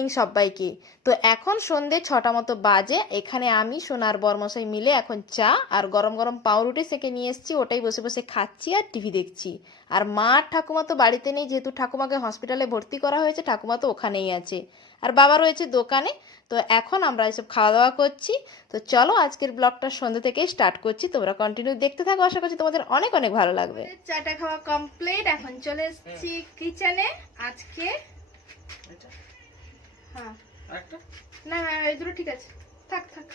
Evening সবাইকে। তো এখন সন্ধে ৬টা মতো বাজে। এখানে আমি সোনার বরমশাই মিলে এখন চা আর গরম গরম পাউরুটি সেঁকে নিয়ে এসেছি, ওটাই বসে বসে খাচ্ছি আর টিভি দেখছি। আর মা আর ঠাকুমা তো বাড়িতে নেই, যেহেতু ঠাকুমাকে হসপিটালে ভর্তি করা হয়েছে, ঠাকুমা তো ওখানেই আছে। আর বাবা রয়েছে দোকানে। তো এখন আমরা এসব খাওয়া দাওয়া করছি। তো চলো আজকের ব্লগটা সন্ধ্যে থেকেই স্টার্ট করছি, তোমরা কন্টিনিউ দেখতে থাকো, আশা করছি তোমাদের অনেক অনেক ভালো লাগবে। চাটা খাওয়া কমপ্লিট, এখন চলে এসেছি কিচেনে। আজকে হ্যাঁ আরেকটা না না এই দুটো ঠিক আছে, থাক থাক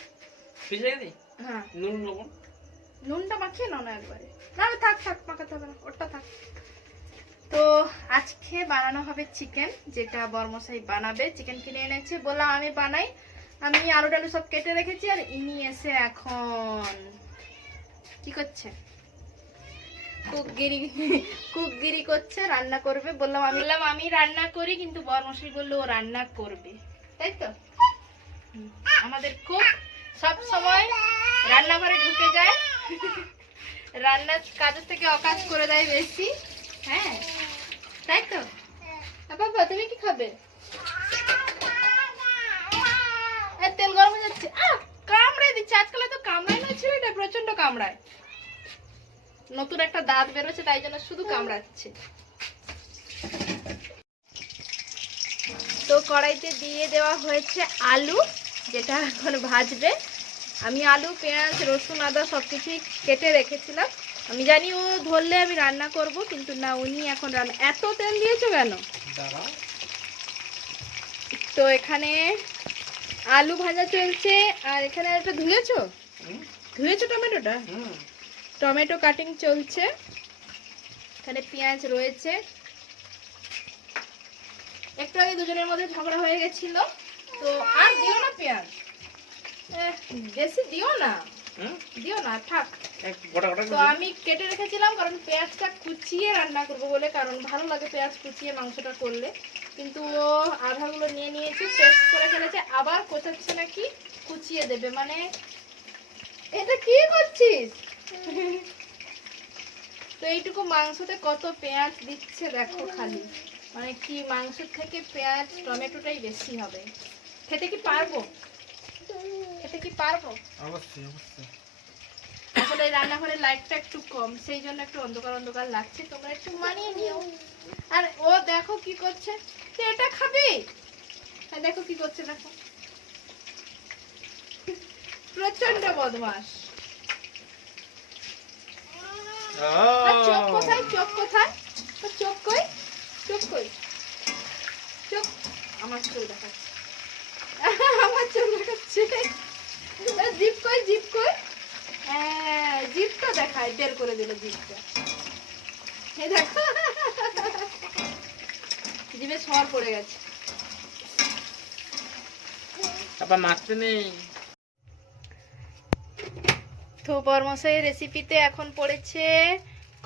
ফ্রিজে রেখে দিই। হ্যাঁ নুন লবণ নুনটা মাখিয়ে নাও না একবারে, না না থাক থাক মাখাতে হবে না, ওটা থাক। তো আজকে বানানো হবে চিকেন, যেটা বরমশাই বানাবে। চিকেন কিনে এনেছে, বললাম আমি বানাই। আমি আলু টালু সব কেটে রেখেছি, আর ইনি এসে এখন কি করছে, কুকগিরি করছে, রান্না করবে। বললাম আমি রান্না করি, কিন্তু বরমশাই বললো ও রান্না করবে, তাই তো। আমাদের কুক সব সময় রান্নাঘরে ঢুকে যায়, রান্নার কাজের থেকে অকাজ করে দেয় বেশি। হ্যাঁ তাই তো। বাবা তুমি কি খাবে? তেল গরম হয়ে যাচ্ছে, কামড়ায় দিচ্ছে। আজকাল তো কামড়ায় না, ছেলেটা প্রচন্ড কামড়ায়। নতুন একটা দাঁত বেরোচ্ছে, তাই জন্য শুধু কামড়াচ্ছে। তো কড়াইতে দিয়ে দেওয়া হয়েছে আলু, যেটা এখন ভাজবে। আমি আলু পেঁয়াজ রসুন আদা সবকিছুই কেটে রেখেছিলাম। আমি জানি ও ধরলে আমি রান্না করব, কিন্তু না, উনি এখন রান্না। এত তেল দিয়েছো কেন? তো এখানে আলু ভাজা চলছে, আর এখানে একটা ধুয়েছো টমেটোটা, টমেটো কাটিং চলছে। এখানে পেঁয়াজ রয়েছে। একটু আগে দুজনের মধ্যে ঝগড়া হয়ে গেছিল, তো আর দিও না পেঁয়াজ, বেশি দিও না থাক। তো আমি কেটে রেখেছিলাম, কারণ পেঁয়াজটা কুচিয়ে রান্না করবো বলে, কারণ ভালো লাগে পেঁয়াজ কুচিয়ে মাংসটা করলে। কিন্তু ও আধাগুলো নিয়ে নিয়েছে, পেস্ট করে ফেলেছে, আবার কোচাচ্ছে নাকি কুচিয়ে দেবে। মানে এটা কি করছিস? তো এইটুকু মাংসতে কত পেঁয়াজ দিচ্ছে দেখো খালি, মানে কি মাংসের থেকে পেঁয়াজ টমেটোটাই বেশি হবে। খেতে কি পারবো? অবশ্যই অবশ্যই। আসলে রান্নাঘরের লাইটটা একটু কম, সেই জন্য একটু অন্ধকার অন্ধকার লাগছে, তোমরা একটু মানিয়ে নিও। আর ও দেখো কি করছে, এটা খাবে, দেখো কি করছে, দেখো প্রচন্ড বদমাস। চোখ কোথায়, চোখ কোথায়, চোখ কই, চোখ কই, চোখ আমার চোখ দেখাচ্ছে, আমার চোখ দেখাচ্ছে। জিপ কই, জিপ কই, হ্যাঁ জিপটা দেখায়, বের করে দিল জিপটা। এই দেখো জিভে সর পড়ে গেছে, আবার মারতে নেই। তো বরমশাই রেসিপিতে এখন পড়েছে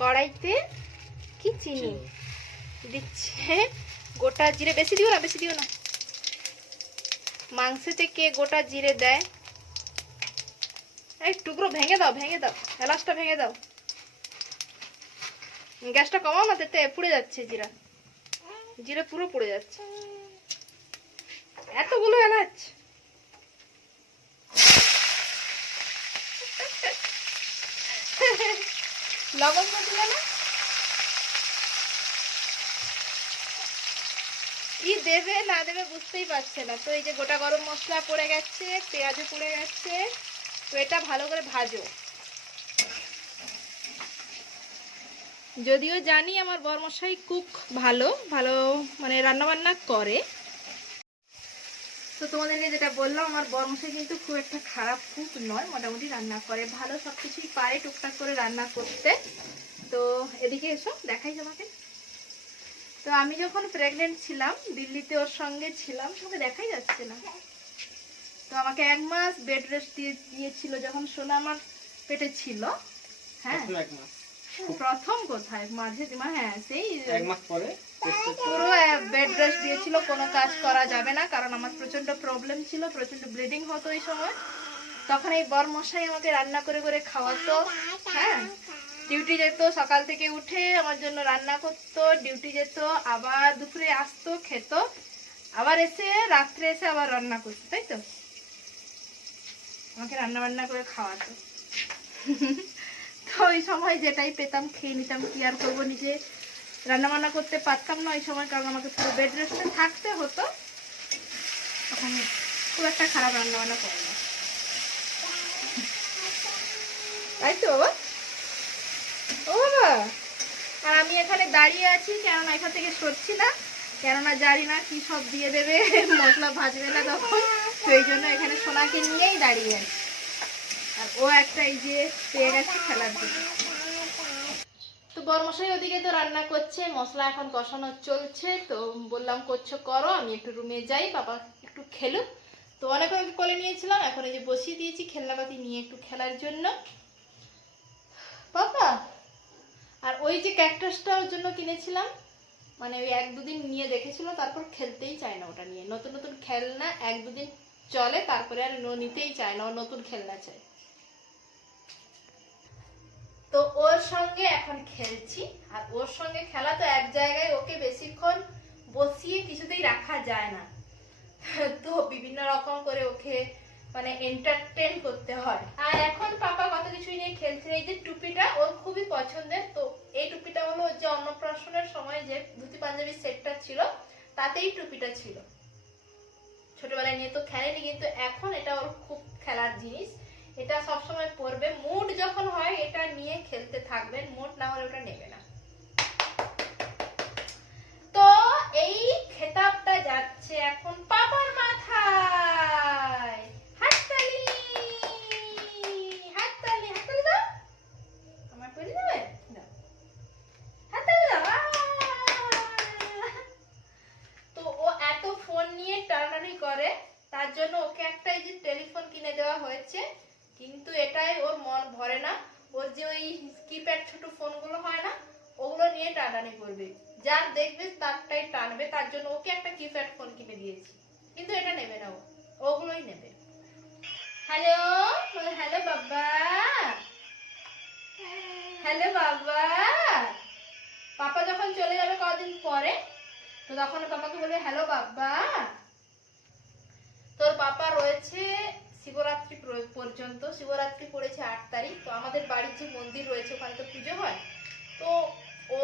কড়াইতে কি চিনি দিচ্ছে, গোটা জিরে। বেশি দিও না, মাংসতে কে গোটা জিরে দেয়? এই টুকরো ভেঙে দাও, এলাচটা ভেঙে দাও। গ্যাসটা কমাও না, তেতে পুড়ে যাচ্ছে, জিরা পুরো পুড়ে যাচ্ছে। এতগুলো এলাচ, লবঙ্গ দিলে না, কি দেবে না দেবে বুঝতেই পারছে না। তো এই যে গোটা গরম মশলা পড়ে গেছে, পেঁয়াজও পড়ে গেছে। তো এটা ভালো করে ভাজো। যদিও জানি আমার বরমশাই কুক ভালো মানে রান্না বান্না করে। তো তোমাদেরকে যেটা বললাম, আমার বরমশাই কিন্তু খুব একটা খারাপ কুক নয়, মোটামুটি রান্না করে ভালো, সবকিছুই পারে টুকটাক করে রান্না করতে। তো এদিকে এসো দেখাই তোমাকে। তো আমি যখন প্রেগনেন্ট ছিলাম, দিল্লিতে ওর সঙ্গে ছিলাম, তোকে দেখাই যাচ্ছে না। তো আমাকে 1 মাস বেড রেস্ট দিয়েছিল, যখন সোনা আমার পেটে ছিল। হ্যাঁ প্রথম কোথায় মাঝে, হ্যাঁ সেই 1 মাস পরে পুরো বেড রেস্ট দিয়েছিল, কোনো কাজ করা যাবে না, কারণ আমার প্রচন্ড প্রবলেম ছিল, প্রচন্ড ব্লিডিং হতো এই সময়। তখন এই বরমশাই আমাকে রান্না করে করে খাওয়াতো। হ্যাঁ ডিউটি যেত, সকাল থেকে উঠে আমার জন্য রান্না করতো, ডিউটি যেত, আবার দুপুরে আসতো, খেত। আবার এসে রাত্রে এসে আবার রান্না করতে, তাই তো? আমাকে রান্না বান্না করে খাওয়াতো। তো ওই সময় যেটাই পেতাম খেয়ে নিতাম, কি আর করবো, নিজে রান্না বান্না করতে পারতাম না ওই সময়, কারণ আমাকে পুরো বেড রেস্টে থাকতে হতো। তখন খুব একটা খারাপ রান্না বান্না করে না, তাই তো বাবা? ও বাবা, আর আমি এখানে দাঁড়িয়ে আছি, কেননা এখান থেকে সরছি না, কেননা জানি না কি সব দিয়ে দেবে, মশলা ভাজবে না তখন, সেই জন্য এখানে সোনাকে নিয়েই দাঁড়িয়ে আছি। আর ও একটা এই যে পেয়ে গেছে খেলার জন্য। তো বড়মশাই ওদিকে তো রান্না করছে, মশলা এখন কষানো চলছে। তো বললাম করছো করো, আমি একটু রুমে যাই, বাবা একটু খেলুক। তো অনেক কোলে নিয়েছিলাম, এখন এই যে বসিয়ে দিয়েছি খেলনাপাতি নিয়ে একটু খেলার জন্য বাবা। আর ওই যে ক্যাকটাসটা ওর জন্য কিনেছিলাম, মানে ওই 1-2 দিন নিয়ে দেখেছিল, তারপর খেলতেই চায় না ওটা নিয়ে। নতুন নতুন খেলনা 1-2 দিন চলে, তারপরে আর নিতেই চায় না, ও নতুন খেলনা চায়। তো ওর সঙ্গে এখন খেলছি। আর ওর সঙ্গে খেলা তো এক জায়গায় ওকে বেশিক্ষণ বসিয়ে কিছুতেই রাখা যায় না, তো বিভিন্ন রকম করে ওকে মানে এন্টারটেইন করতে হয়। আর এখন পাপা কত কিছুই নিয়ে খেলছে। এই যে টুপিটা ওর খুবই পছন্দের, তো এই টুপিটা হলো যে অন্নপ্রাশনের সময় যে ধুতি পাঞ্জাবি সেটটা ছিল, তাতেই টুপিটা ছিল। ছোটবেলায় নিয়ে তো খেলেনি, কিন্তু এখন এটা ওর খুব খেলার জিনিস, এটা সবসময় পরবে। মুড যখন হয় এটা নিয়ে খেলতে থাকবেন, মুড না হলে ওটা নেবে না। তো এই খেতাবটা যাচ্ছে এখন পাপার মাথায়। হাততালি, হাততালি, হাততালি দাও। আমার পরে যাবে, দাও হাততালি দাও। তো ও এত ফোন নিয়ে টানাটানি করে, তার জন্য ওকে একটা এই যে টেলিফোন কিনে দেওয়া হয়েছে, কিন্তু এটাই ওর মন ভরে না। ওর যে ওই কিপ্যাড ছোট ফোনগুলো হয় না, ওগুলো নিয়ে টানাটানি করবে, যার দেখবে তারটাই টানবে। তার জন্য ওকে একটা কিপ্যাড ফোন কিনে দিয়েছি, কিন্তু এটা নেবে না, ওগুলোই নেবে। হ্যালো, হ্যালো বাবা, হ্যালো বাবা। পাপা যখন চলে যাবে কদিন পরে, তো তখন পাপাকে বলবে হ্যালো বাবা। তোর পাপা রয়েছে শিবরাত্রি পর্যন্ত, শিবরাত্রি পড়েছে 8 তারিখ। তো আমাদের বাড়ির যে মন্দির রয়েছে ওখানে তো পুজো হয়, তো ও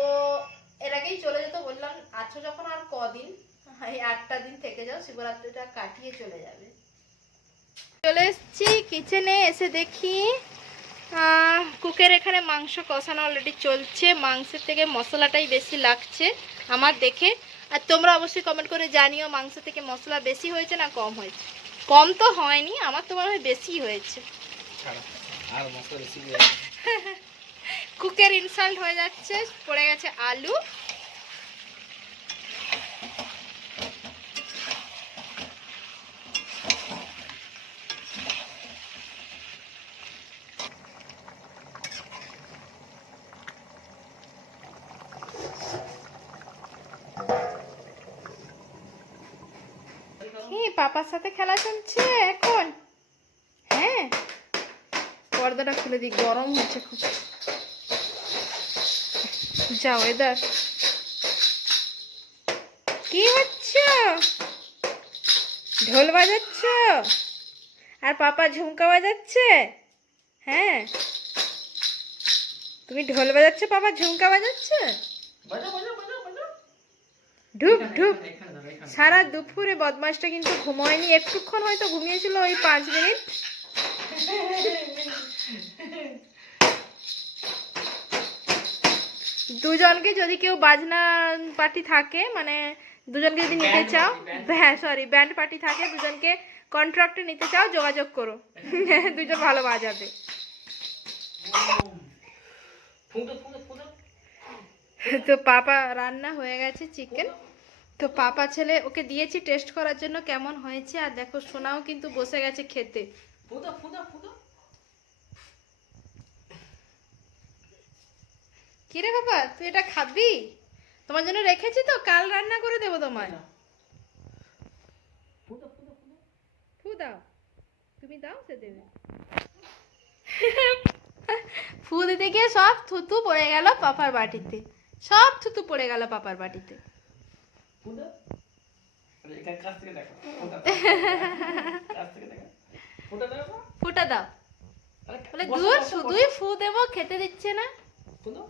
এর আগেই চলে যেত। বললাম আছো যখন আর কদিন, এই 8টা দিন থেকে যাও, শিবরাত্রিটা কাটিয়ে চলে যাবে। চলে এসেছি কিচেনে, এসে দেখি কুকের এখানে মাংস কষানো অলরেডি চলছে। মাংসের থেকে মশলাটাই বেশি লাগছে আমার দেখে। আর তোমরা অবশ্যই কমেন্ট করে জানিও মাংস থেকে মশলা বেশি হয়েছে না কম হয়েছে। কম তো হয়নি, আমার তো মনে হয় বেশি হয়েছে। কুকের ইনসাল্ট হয়ে যাচ্ছে, পড়ে গেছে আলু। পাপার সাথে খেলা চলছে এখন। হ্যাঁ, পর্দাটা খুলে দিই, গরম হচ্ছে খুব। যাও এদার, কি হচ্ছে? ঢোল বাজাচ্ছ আর পাপা ঝুমকা বাজাচ্ছে? হ্যাঁ, তুমি ঢোল বাজাচ্ছ, পাপা ঝুমকা বাজাচ্ছে। ঢুক ঢুক। সারা দুপুরে বদমাসটা কিন্তু ঘুমোয়নি, একটুক্ষণ হয়তো ঘুমিয়েছিল, ওই 5 মিনিট। দুজনকে যদি কেউ বাজনা পার্টি থাকে, মানে দুজনকে যদি নিতে চাও, হ্যাঁ সরি ব্যান্ড পার্টি থাকে, দুজনকে কন্ট্রাক্টে নিতে চাও যোগাযোগ করো, দুজন ভালো বাজাবে। তো পাপা রান্না হয়ে গেছে চিকেন, তো পাপা ছেলে ওকে দিয়েছি টেস্ট করার জন্য কেমন হয়েছে। আর দেখো সোনাও কিন্তু বসে গেছে খেতে। কিরে বাবা, তুই এটা খাবি? তোমার জন্য রেখেছি তো, কাল রান্না করে দেবো তোমায়। ফু দাও, তুমি দাও, সে দেবে। ফু দিতে গিয়ে সব থুতু পড়ে গেল পাপার বাটিতে, সব থুতু পড়ে গেল পাপার বাটিতে। এখানে কাছ থেকে দেখো, ফোঁটা দাও। কাছ থেকে দেখো, ফোঁটা দাও না? ফুটা দাও। আরে বলে বসো, দূর বসো, শুধুই বসো। ফু দেবো, খেতে দিচ্ছে না। ফু দাও,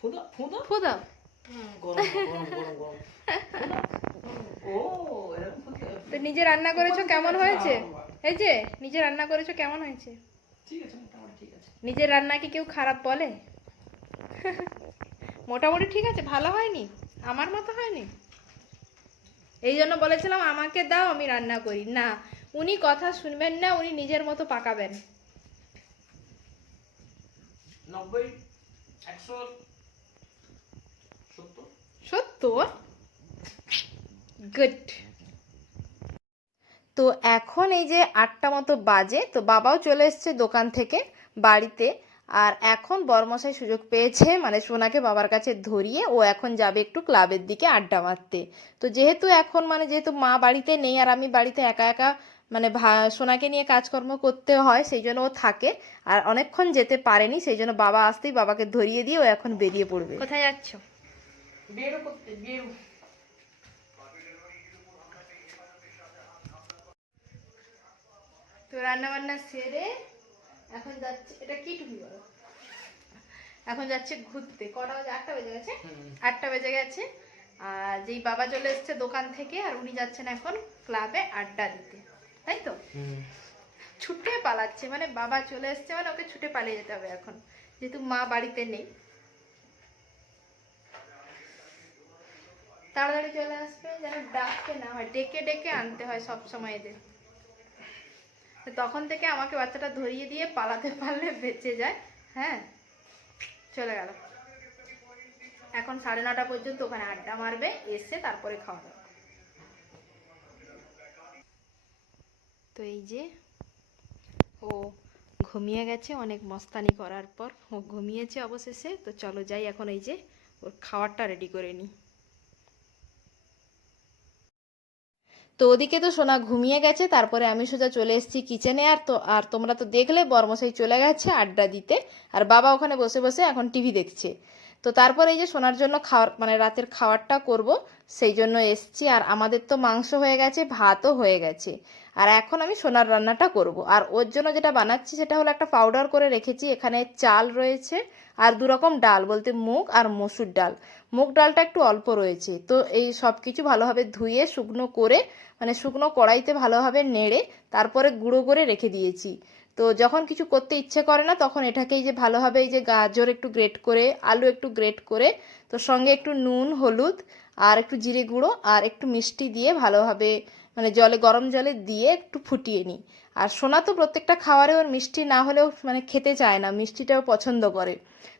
ফু দাও, ফু দাও। ফু দাও। গরম গরম গরম গরম। ফু দাও। ও এরকম ফুটে। তো নিজে রান্না করেছো, কেমন হয়েছে? এই যে নিজে রান্না করেছো, কেমন হয়েছে? ঠিক আছে, মোটামুটি ঠিক আছে। নিজের রান্না কি কেউ খারাপ বলে? মোটামুটি ঠিক আছে, ভালো হয়নি, আমার মতো হয়নি। এই জন্য বলেছিলাম আমাকে দাও, আমি রান্না করি। না, উনি কথা শুনবেন না, উনি নিজের মতো পাকাবেন। 90, 170। 70? গুড। তো এখন এই যে 8টা মতো বাজে, তো বাবাও চলে এসছে দোকান থেকে বাড়িতে। আর এখন বরমশাই সুযোগ পেয়েছে, মানে সোনাকে বাবার কাছে ধরিয়ে ও এখন যাবে একটু ক্লাবের দিকে আড্ডা মারতে। তো যেহেতু এখন মানে যেহেতু মা বাড়িতে নেই আর আমি বাড়িতে একা একা মানে সোনাকে নিয়ে কাজকর্ম করতে হয়, সেই জন্য ও থাকে আর অনেকক্ষণ যেতে পারেনি, সেই জন্য বাবা আসতেই বাবাকে ধরিয়ে দিয়ে ও এখন বেরিয়ে পড়বে। কোথায় যাচ্ছ? বেরো করতে, বেরো। তো রান্না বান্না সেরে এখন যাচ্ছে, এটা কি টুপি বলো, এখন যাচ্ছে ঘুরতে। কটা বাজে? 8টা বেজে গেছে। 8টা বেজে গেছে। আর যেই বাবা চলে এসছে দোকান থেকে, আর উনি যাচ্ছেন এখন ক্লাবে আড্ডা দিতে, তাই তো? ছুটে পালাচ্ছে, মানে বাবা চলে এসছে মানে ওকে ছুটে পালিয়ে যেতে হবে এখন, যেহেতু মা বাড়িতে নেই। তাড়াতাড়ি চলে আসবে, যেন ডাকতে না হয়, ডেকে ডেকে আনতে হয় সব সময় এদের। তখন থেকে আমাকে বাচ্চাটা ধরিয়ে দিয়ে পালাতে পারলে বেঁচে যায়। হ্যাঁ, চলে গেল। এখন 9:30 পর্যন্ত ওখানে আড্ডা মারবে, এসে তারপরে খাওয়া দাওয়া। তো এই যে ও ঘুমিয়ে গেছে অনেক মস্তানি করার পর, ও ঘুমিয়েছে অবশেষে। তো চলো যাই এখন এই যে ওর খাবারটা রেডি করে নিই। তো ওদিকে তো সোনা ঘুমিয়ে গেছে, তারপরে আমি সোজা চলে এসেছি কিচেনে। আর তোমরা তো দেখলে বরমশাই চলে গেছে আড্ডা দিতে, আর বাবা ওখানে বসে বসে এখন টিভি দেখছে। তো তারপরে এই যে সোনার জন্য খাওয়ার মানে রাতের খাবারটা করব, সেই জন্য এসছি। আর আমাদের তো মাংস হয়ে গেছে, ভাতও হয়ে গেছে, আর এখন আমি সোনার রান্নাটা করব। আর ওর জন্য যেটা বানাচ্ছি সেটা হলো একটা পাউডার করে রেখেছি, এখানে চাল রয়েছে আর 2 রকম ডাল, বলতে মুগ আর মসুর ডাল। মুগ ডালটা একটু অল্প রয়েছে। তো এই সব কিছু ভালোভাবে ধুয়ে শুকনো করে, মানে শুকনো কড়াইতে ভালোভাবে নেড়ে তারপরে গুঁড়ো করে রেখে দিয়েছি। তো যখন কিছু করতে ইচ্ছে করে না, তখন এটাকে এই যে ভালোভাবে এই যে গাজর একটু গ্রেট করে, আলু একটু গ্রেট করে, তো সঙ্গে একটু নুন, হলুদ আর একটু জিরে গুঁড়ো আর একটু মিষ্টি দিয়ে ভালোভাবে মানে গরম জলে দিয়ে একটু ফুটিয়ে নিই। আর সোনা তো প্রত্যেকটা খাবারে ওর মিষ্টি না হলেও মানে খেতে চায় না, মিষ্টিটাও পছন্দ করে,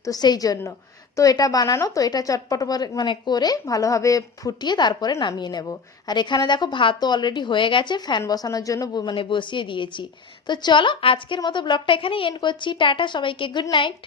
তো সেই জন্য। তো এটা বানানো, তো এটা চটপট মানে করে ভালোভাবে ফুটিয়ে তারপরে নামিয়ে নেব। আর এখানে দেখো ভাতও অলরেডি হয়ে গেছে, ফ্যান বসানোর জন্য মানে বসিয়ে দিয়েছি। তো চলো আজকের মতো ব্লগটা এখানেই এন্ড করছি। টাটা সবাইকে, গুড নাইট।